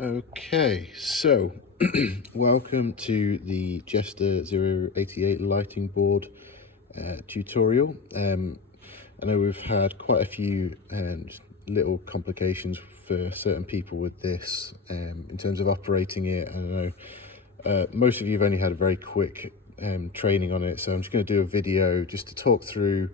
Okay, so welcome to the Jester 088 lighting board tutorial. I know we've had quite a few little complications for certain people with this in terms of operating it. I know most of you have only had a very quick training on it, so I'm just going to do a video just to talk through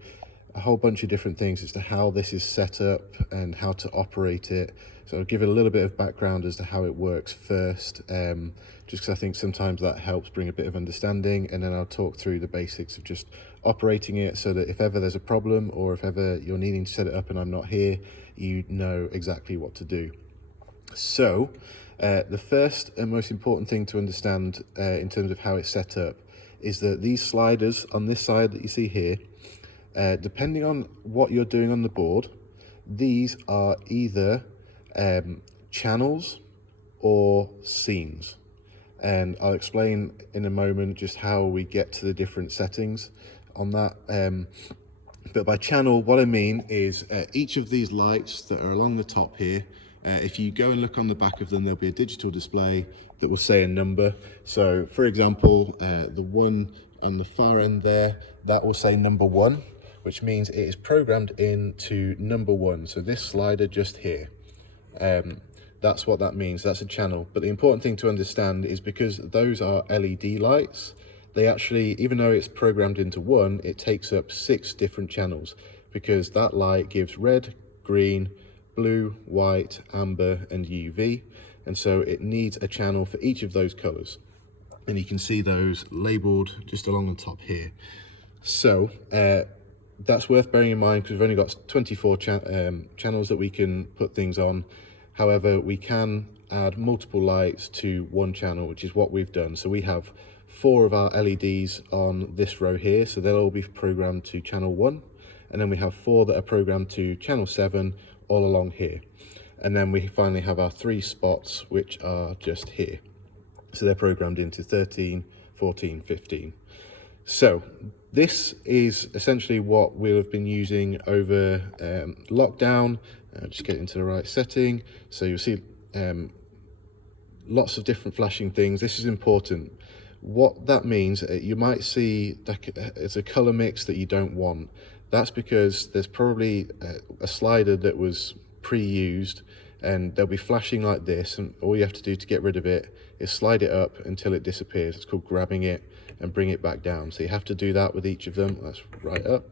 a whole bunch of different things as to how this is set up and how to operate it. So I'll give it a little bit of background as to how it works first, just because I think sometimes that helps bring a bit of understanding, and then I'll talk through the basics of just operating it so that if ever there's a problem or if ever you're needing to set it up and I'm not here, you know exactly what to do. So the first and most important thing to understand in terms of how it's set up is that these sliders on this side that you see here, depending on what you're doing on the board, these are either channels or scenes. And I'll explain in a moment just how we get to the different settings on that. But by channel, what I mean is each of these lights that are along the top here, if you go and look on the back of them, there'll be a digital display that will say a number. So for example, the one on the far end there, that will say number 1, which means it is programmed into number 1. So this slider just here, that's what that means. That's a channel. But the important thing to understand is because those are LED lights, they actually, even though it's programmed into 1, it takes up 6 different channels, because that light gives red, green, blue, white, amber, and UV. And so it needs a channel for each of those colors. And you can see those labeled just along the top here. So that's worth bearing in mind, because we've only got 24 channels that we can put things on. However, we can add multiple lights to one channel, which is what we've done. So we have 4 of our LEDs on this row here, so they'll all be programmed to channel 1. And then we have 4 that are programmed to channel 7 all along here. And then we finally have our 3 spots, which are just here. So they're programmed into 13, 14, 15. So this is essentially what we'll have been using over lockdown. Just get into the right setting. So you'll see lots of different flashing things. This is important. What that means, you might see it's a color mix that you don't want. That's because there's probably a slider that was pre-used and they'll be flashing like this, and all you have to do to get rid of it is slide it up until it disappears. It's called grabbing it and bring it back down. So you have to do that with each of them. That's right up.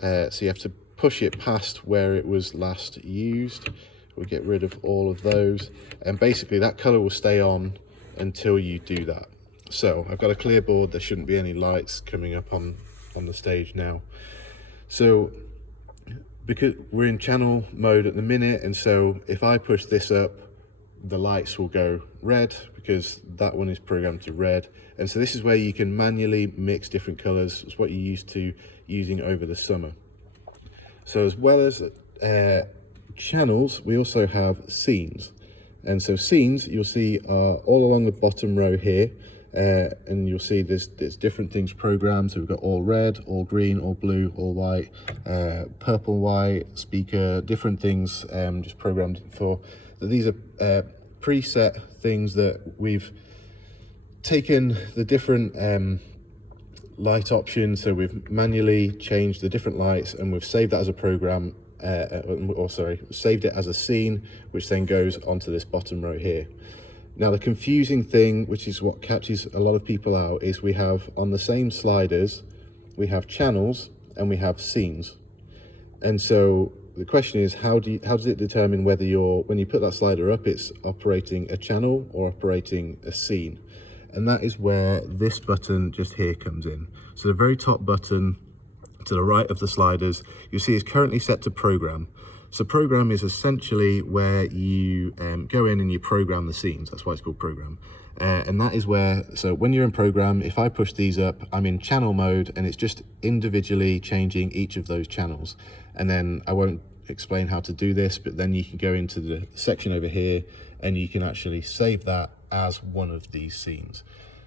So you have to push it past where it was last used. We'll get rid of all of those, and basically that color will stay on until you do that. So I've got a clear board. There shouldn't be any lights coming up on the stage now. So because we're in channel mode at the minute, and so if I push this up, the lights will go red because that one is programmed to red. And so this is where you can manually mix different colors. It's what you're used to using over the summer. So as well as channels, we also have scenes. And so scenes, you'll see are all along the bottom row here. And you'll see there's different things programmed. So we've got all red, all green, all blue, all white, purple, white, speaker, different things just programmed for. These are preset things that we've taken the different light options. So we've manually changed the different lights and we've saved that as a program, saved it as a scene, which then goes onto this bottom row here. Now the confusing thing, which is what catches a lot of people out, is we have on the same sliders, we have channels and we have scenes. And so the question is, how does it determine whether when you put that slider up, it's operating a channel or operating a scene? And that is where this button just here comes in. So the very top button to the right of the sliders, you'll see is currently set to program. So program is essentially where you go in and you program the scenes. That's why it's called program. And that is where, so when you're in program, if I push these up, I'm in channel mode and it's just individually changing each of those channels. And then I won't explain how to do this, but then you can go into the section over here and you can actually save that as one of these scenes.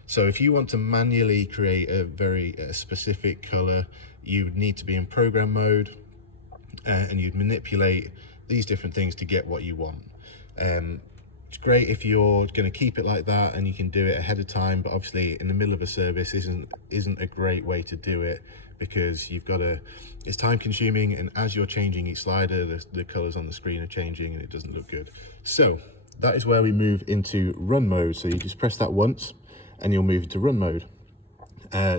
So if you want to manually create a very specific color, you would need to be in program mode. And you'd manipulate these different things to get what you want. It's great if you're going to keep it like that and you can do it ahead of time, but obviously in the middle of a service isn't a great way to do it, because it's time consuming, and as you're changing each slider, the colors on the screen are changing and it doesn't look good. So that is where we move into run mode. So you just press that once and you'll move into run mode.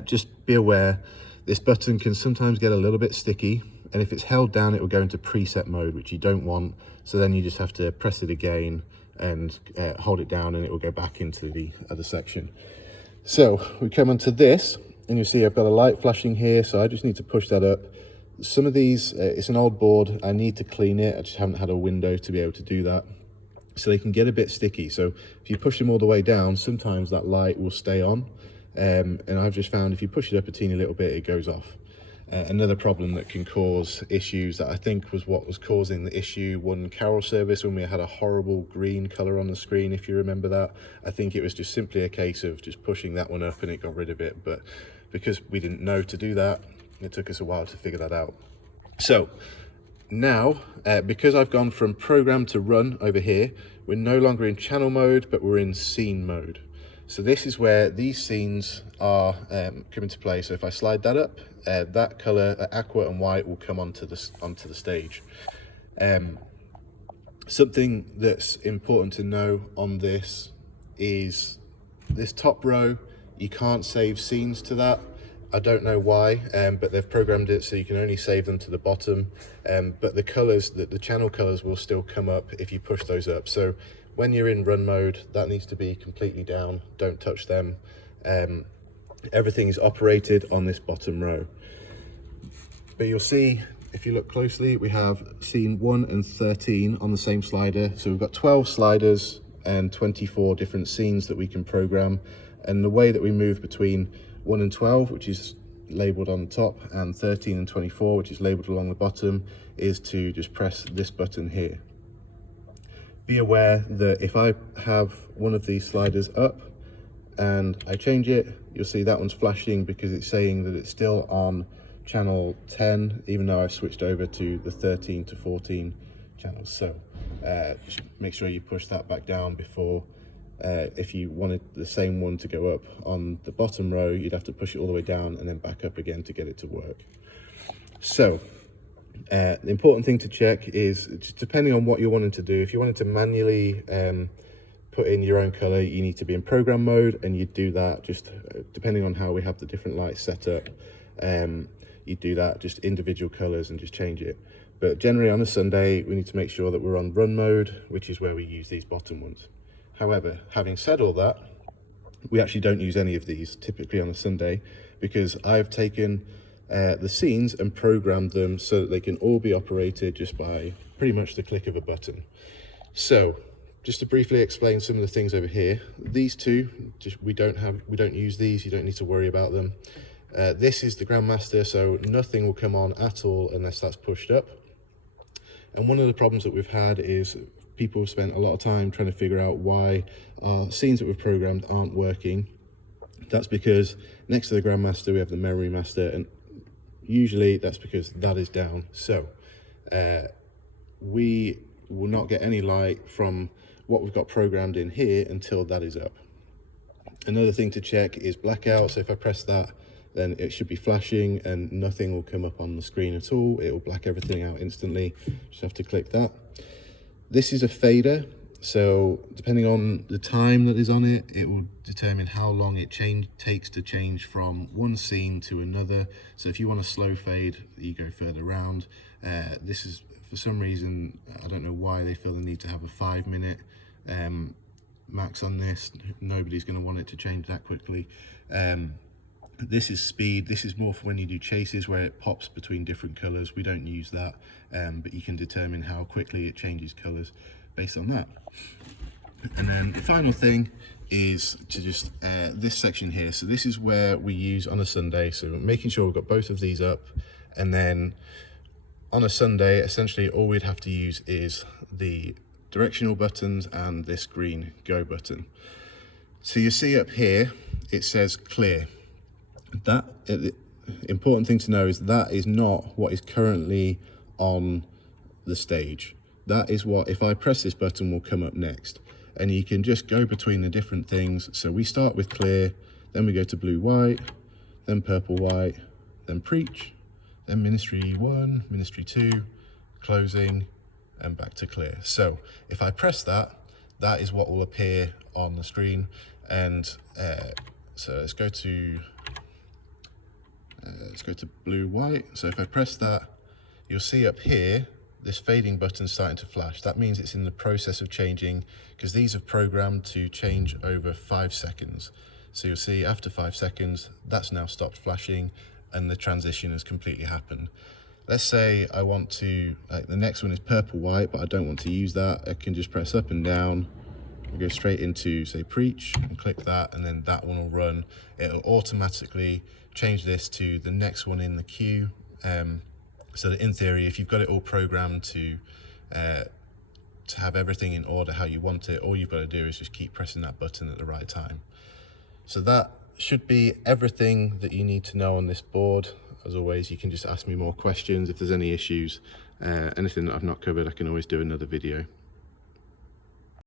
Just be aware, this button can sometimes get a little bit sticky, and if it's held down, it will go into preset mode, which you don't want. So then you just have to press it again and hold it down, and it will go back into the other section. So we come onto this, and you'll see I've got a light flashing here, so I just need to push that up. Some of these, it's an old board, I need to clean it, I just haven't had a window to be able to do that. So they can get a bit sticky, so if you push them all the way down, sometimes that light will stay on, and I've just found if you push it up a teeny little bit, it goes off. Another problem that can cause issues, that I think was what was causing the issue one Carol service when we had a horrible green color on the screen, if you remember that. I think it was just simply a case of just pushing that one up and it got rid of it, but because we didn't know to do that, it took us a while to figure that out. So now, because I've gone from program to run over here, we're no longer in channel mode, but we're in scene mode. So this is where these scenes are coming to play. So if I slide that up, that color, aqua and white, will come onto the stage. Something that's important to know on this is this top row, you can't save scenes to that. I don't know why, but they've programmed it so you can only save them to the bottom. But the colors, the channel colors, will still come up if you push those up. So when you're in run mode, that needs to be completely down. Don't touch them. Everything is operated on this bottom row. But you'll see, if you look closely, we have scene 1 and 13 on the same slider. So we've got 12 sliders and 24 different scenes that we can program. And the way that we move between 1 and 12, which is labeled on the top, and 13 and 24, which is labeled along the bottom, is to just press this button here. Be aware that if I have one of these sliders up and I change it, you'll see that one's flashing because it's saying that it's still on channel 10, even though I've switched over to the 13 to 14 channels. So just make sure you push that back down before, if you wanted the same one to go up on the bottom row, you'd have to push it all the way down and then back up again to get it to work. So the important thing to check is, depending on what you're wanting to do, if you wanted to manually put in your own color, you need to be in program mode, and you do that just depending on how we have the different lights set up. You do that just individual colors and just change it. But generally on a Sunday, we need to make sure that we're on run mode, which is where we use these bottom ones. However, having said all that, we actually don't use any of these typically on a Sunday, because I've taken the scenes and programmed them so that they can all be operated just by pretty much the click of a button. So just to briefly explain some of the things over here, these two, we don't use these, you don't need to worry about them. This is the Grandmaster, so nothing will come on at all unless that's pushed up. And one of the problems that we've had is people have spent a lot of time trying to figure out why our scenes that we've programmed aren't working. That's because next to the Grandmaster we have the Memory Master, and usually that's because that is down. So we will not get any light from what we've got programmed in here until that is up. Another thing to check is blackout. So if I press that, then it should be flashing and nothing will come up on the screen at all. It will black everything out instantly. Just have to click that. This is a fader, so depending on the time that is on it, it will determine how long it takes to change from one scene to another. So if you want a slow fade, you go further around. This is, for some reason, I don't know why they feel the need to have a 5-minute max on this. Nobody's going to want it to change that quickly. This is speed. This is more for when you do chases where it pops between different colors. We don't use that, but you can determine how quickly it changes colors based on that. And then the final thing is to just this section here. So this is where we use on a Sunday, so making sure we've got both of these up, and then on a Sunday essentially all we'd have to use is the directional buttons and this green go button. So you see up here it says clear. That important thing to know is that is not what is currently on the stage. That is what, if I press this button, will come up next. and you can just go between the different things. So we start with clear, then we go to blue white, then purple white, then preach, then ministry 1, ministry 2, closing, and back to clear. So if I press that, that is what will appear on the screen. And so let's go to blue white. So if I press that, you'll see up here this fading button starting to flash. That means it's in the process of changing, because these are programmed to change over 5 seconds. So you'll see after 5 seconds, that's now stopped flashing and the transition has completely happened. Let's say I want to, like the next one is purple white, but I don't want to use that. I can just press up and down. We'll go straight into, say, preach, and click that, and then that one will run. It'll automatically change this to the next one in the queue. So that in theory, if you've got it all programmed to have everything in order how you want it, all you've got to do is just keep pressing that button at the right time. So that should be everything that you need to know on this board. As always, you can just ask me more questions if there's any issues. Anything that I've not covered, I can always do another video.